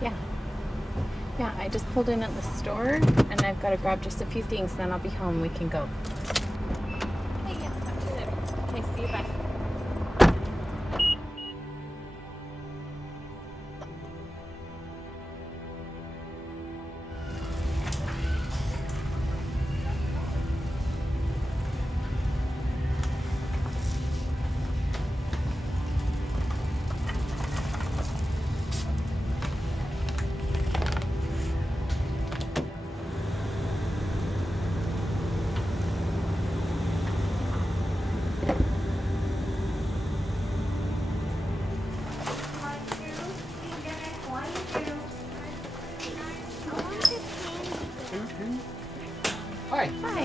Yeah. Yeah, I just pulled in at the store and I've got to grab just a few things, then I'll be home. We can go.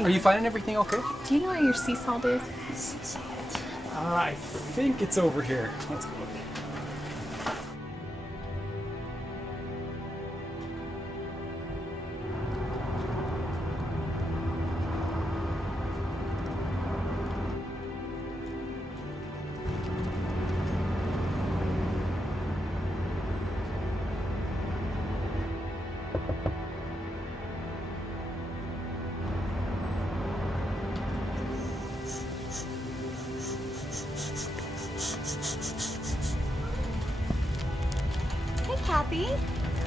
Are you finding everything okay? Do you know where your sea salt is? Uh, I think it's over here. Let's go look. Kathy.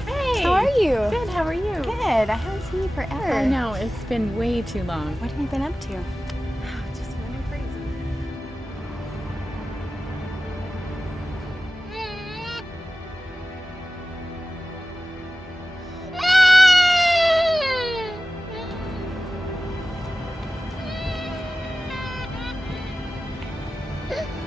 Hey. How are you? Good. How are you? Good. I haven't seen you forever. I know. It's been way too long. What have you been up to? Just running crazy.